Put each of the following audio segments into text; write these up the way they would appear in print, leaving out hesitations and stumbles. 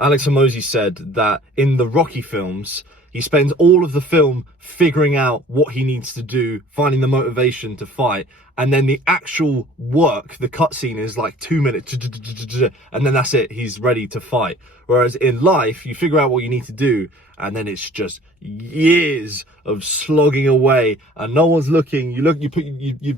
Alex Hormozy said that in the Rocky films, he spends all of the film figuring out what he needs to do, finding the motivation to fight, and then the actual work, the cutscene, is like 2 minutes, and then that's it, he's ready to fight. Whereas in life, you figure out what you need to do, and then it's just years of slogging away, and no one's looking. You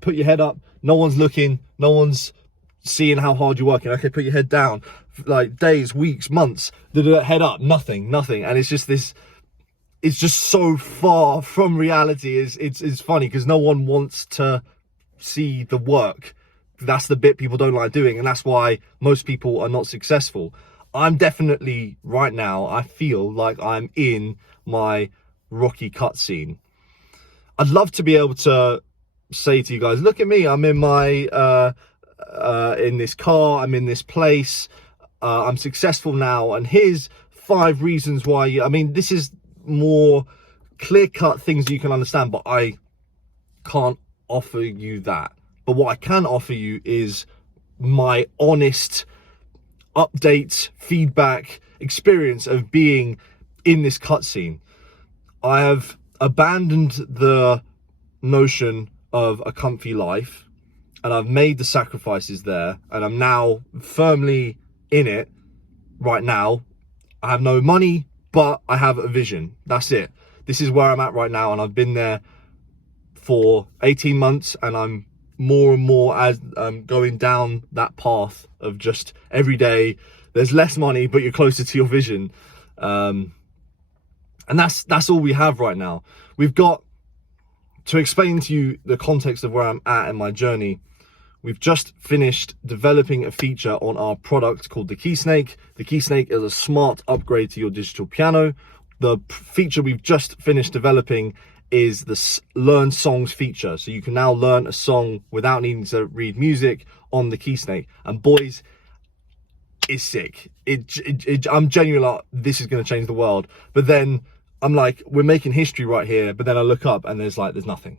put your head up, no one's looking, no one's seeing how hard you're working. Okay, put your head down. Like days, weeks, months, head up, nothing, and it's just this. It's just so far from reality. It's funny because no one wants to see the work. That's the bit people don't like doing, and that's why most people are not successful. I'm definitely right now, I feel like I'm in my Rocky cutscene. I'd love to be able to say to you guys, look at me, I'm in my in this car, I'm in this place, I'm successful now, and here's 5 reasons why. I mean, this is more clear-cut things you can understand, but I can't offer you that. But what I can offer you is my honest update, feedback, experience of being in this cutscene. I have abandoned the notion of a comfy life, and I've made the sacrifices there, and I'm now firmly in it right now. I have no money, but I have a vision. That's it. This is where I'm at right now, and I've been there for 18 months, and I'm more and more as I'm going down that path of just every day there's less money, but you're closer to your vision. And that's all we have right now. We've got to explain to you the context of where I'm at in my journey. We've just finished developing a feature on our product called the Keysnake. The Keysnake is a smart upgrade to your digital piano. The feature we've just finished developing is the Learn Songs feature. So you can now learn a song without needing to read music on the Keysnake. And boys, it's sick. I'm genuinely like, this is going to change the world. But then I'm like, we're making history right here. But then I look up and there's nothing.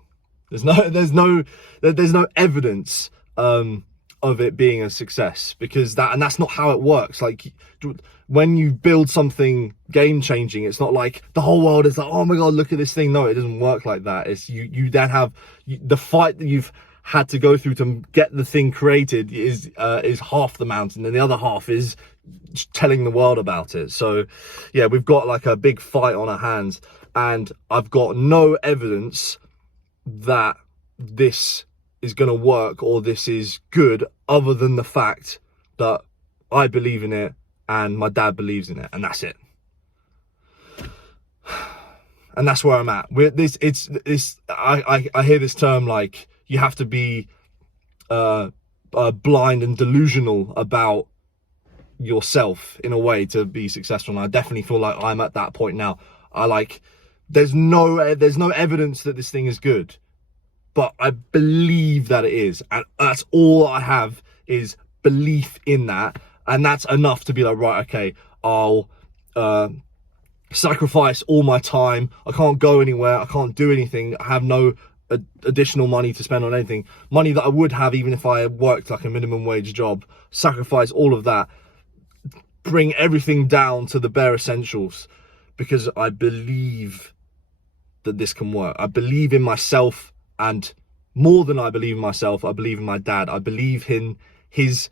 There's no evidence of it being a success, because that's not how it works. Like, when you build something game changing, it's not like the whole world is like, oh my god, look at this thing. No, it doesn't work like that. It's you then have the fight that you've had to go through to get the thing created is half the mountain, and the other half is telling the world about it. So yeah, we've got like a big fight on our hands, and I've got no evidence that this is going to work or this is good, other than the fact that I believe in it and my dad believes in it, and that's it. And that's where I'm at. I hear this term like you have to be blind and delusional about yourself in a way to be successful, and I definitely feel like I'm at that point now. There's no evidence that this thing is good, but I believe that it is, and that's all I have is belief in that, and that's enough to be like, right, okay, I'll sacrifice all my time. I can't go anywhere, I can't do anything, I have no additional money to spend on anything, money that I would have even if I worked like a minimum wage job. Sacrifice all of that, bring everything down to the bare essentials, because I believe that this can work. I believe in myself, and more than I believe in myself, I believe in my dad. I believe in his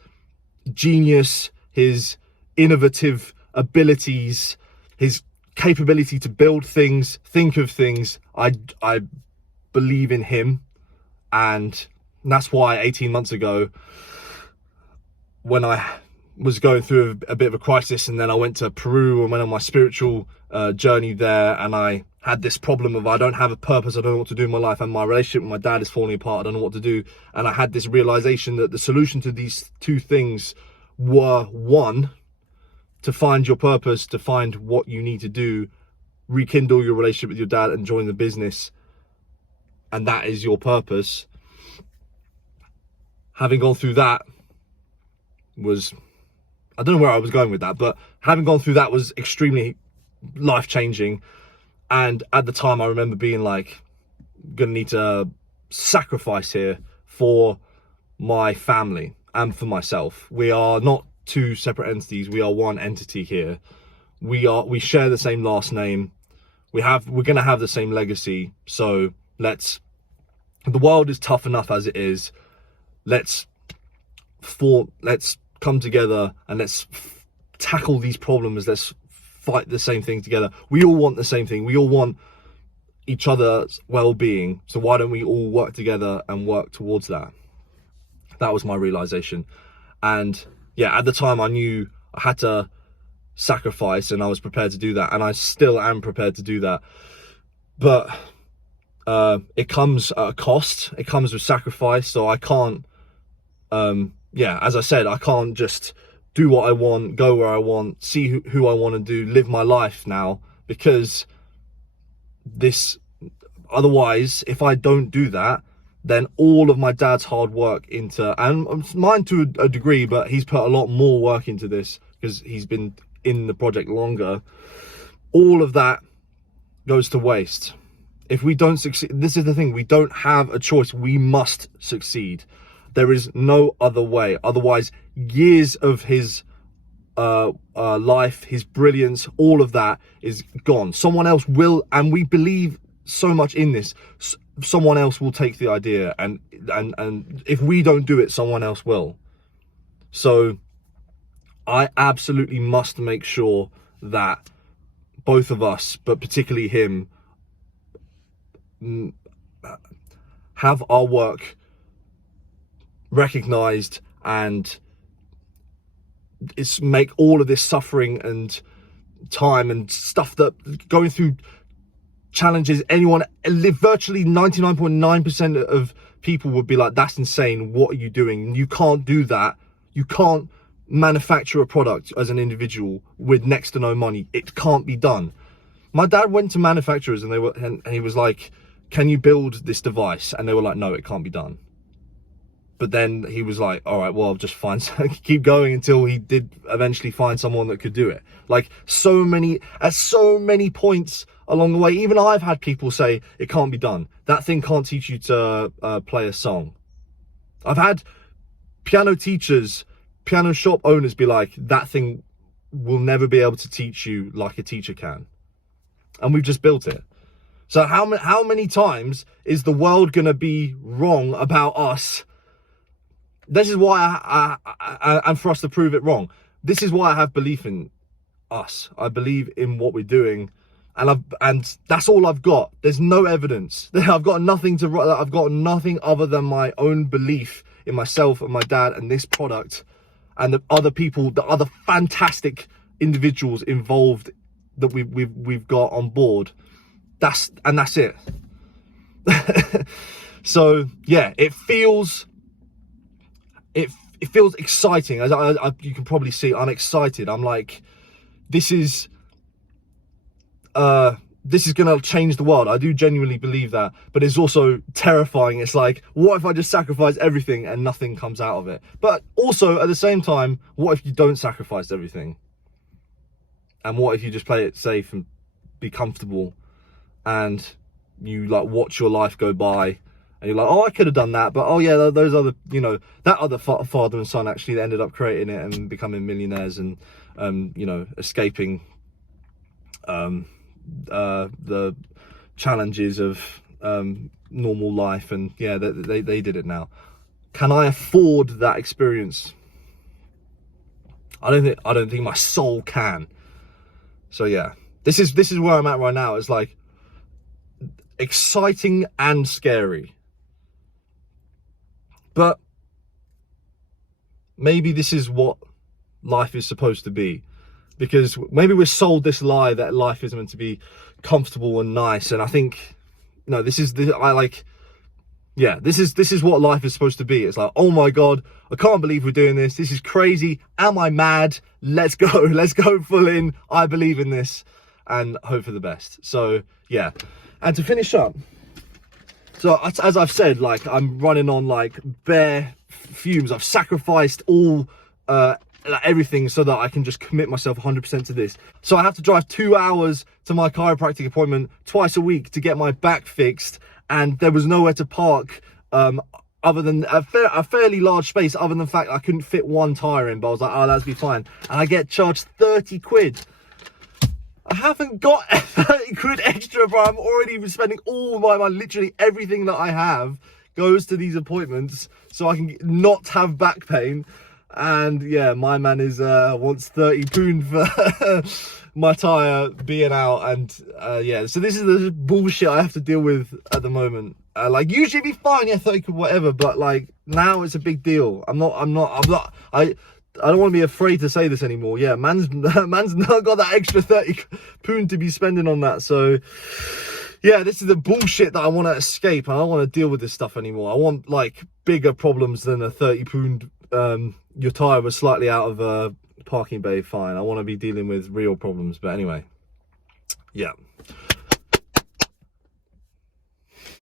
genius, his innovative abilities, his capability to build things, think of things. I believe in him, and that's why 18 months ago, when I was going through a bit of a crisis, and then I went to Peru and went on my spiritual journey there, and I had this problem of I don't have a purpose, I don't know what to do in my life, and my relationship with my dad is falling apart, I don't know what to do. And I had this realization that the solution to these two things were, one, to find your purpose, to find what you need to do, rekindle your relationship with your dad and join the business, and that is your purpose. Having gone through that was, I don't know where I was going with that, but having gone through that was extremely life-changing. And at the time, I remember being like, gonna need to sacrifice here for my family and for myself. We are not two separate entities. We are one entity here. We share the same last name. We're gonna have the same legacy. So the world is tough enough as it is. Let's come together and let's tackle these problems. Let's fight the same thing together. We all want the same thing. We all want each other's well-being. So why don't we all work together and work towards that? That was my realization. And yeah, at the time I knew I had to sacrifice, and I was prepared to do that, and I still am prepared to do that. But it comes at a cost. It comes with sacrifice. So I can't, as I said, I can't just do what I want, go where I want, see who I want to do, live my life now, because otherwise, if I don't do that, then all of my dad's hard work and mine to a degree, but he's put a lot more work into this because he's been in the project longer, all of that goes to waste. If we don't succeed, this is the thing, we don't have a choice. We must succeed. There is no other way. Otherwise, years of his life, his brilliance, all of that is gone. Someone else will, and we believe so much in this, someone else will take the idea, and if we don't do it, someone else will. So I absolutely must make sure that both of us, but particularly him, have our work recognized, and make all of this suffering and time and stuff, that going through challenges, virtually 99.9% of people would be like, that's insane, what are you doing? You can't do that. You can't manufacture a product as an individual with next to no money. It can't be done. My dad went to manufacturers and he was like, can you build this device? And they were like, no, it can't be done. But then he was like, all right, well, I'll just keep going until he did eventually find someone that could do it. Like at so many points along the way, even I've had people say it can't be done. That thing can't teach you to play a song. I've had piano teachers, piano shop owners be like, that thing will never be able to teach you like a teacher can. And we've just built it. So how many times is the world gonna be wrong about us? This is why and for us to prove it wrong. This is why I have belief in us. I believe in what we're doing, and that's all I've got. There's no evidence. I've got nothing other than my own belief in myself and my dad and this product, and the other people, the other fantastic individuals involved that we've got on board. That's it. So yeah, it feels exciting. As you can probably see, I'm excited. I'm like, this is gonna change the world. I do genuinely believe that, but it's also terrifying. It's like, what if I just sacrifice everything and nothing comes out of it? But also at the same time, what if you don't sacrifice everything? And what if you just play it safe and be comfortable, and you like watch your life go by, and you're like, oh, I could have done that, but oh yeah, those other, that other father and son actually ended up creating it and becoming millionaires and escaping the challenges of normal life, and yeah, they did it now. Can I afford that experience? I don't think my soul can. So yeah, this is where I'm at right now. It's like exciting and scary, but maybe this is what life is supposed to be, because maybe we're sold this lie that life is meant to be comfortable and nice, and I think this is what life is supposed to be. It's like, oh my god, I can't believe we're doing this. This is crazy. Am I mad? Let's go full in. I believe in this and hope for the best. So yeah, and to finish up, so as I've said, like, I'm running on like bare fumes. I've sacrificed all everything so that I can just commit myself 100% to this. So I have to drive 2 hours to my chiropractic appointment twice a week to get my back fixed, and there was nowhere to park other than a fairly large space, other than the fact I couldn't fit one tyre in, but I was like, oh, that'll be fine. And I get charged 30 quid. I haven't got 30 quid extra, bro. I'm already spending all my money. Literally everything that I have goes to these appointments so I can not have back pain. And yeah, my man is wants 30 pound for my tyre being out. And yeah, so this is the bullshit I have to deal with at the moment. Like, usually it'd be fine, yeah, 30 quid, whatever, but like now it's a big deal. I don't want to be afraid to say this anymore. Yeah, man's not got that extra 30 pound to be spending on that. So yeah, this is the bullshit that I want to escape. I don't want to deal with this stuff anymore. I want like bigger problems than a 30 pound. Your tyre was slightly out of a parking bay, fine. I want to be dealing with real problems. But anyway, yeah.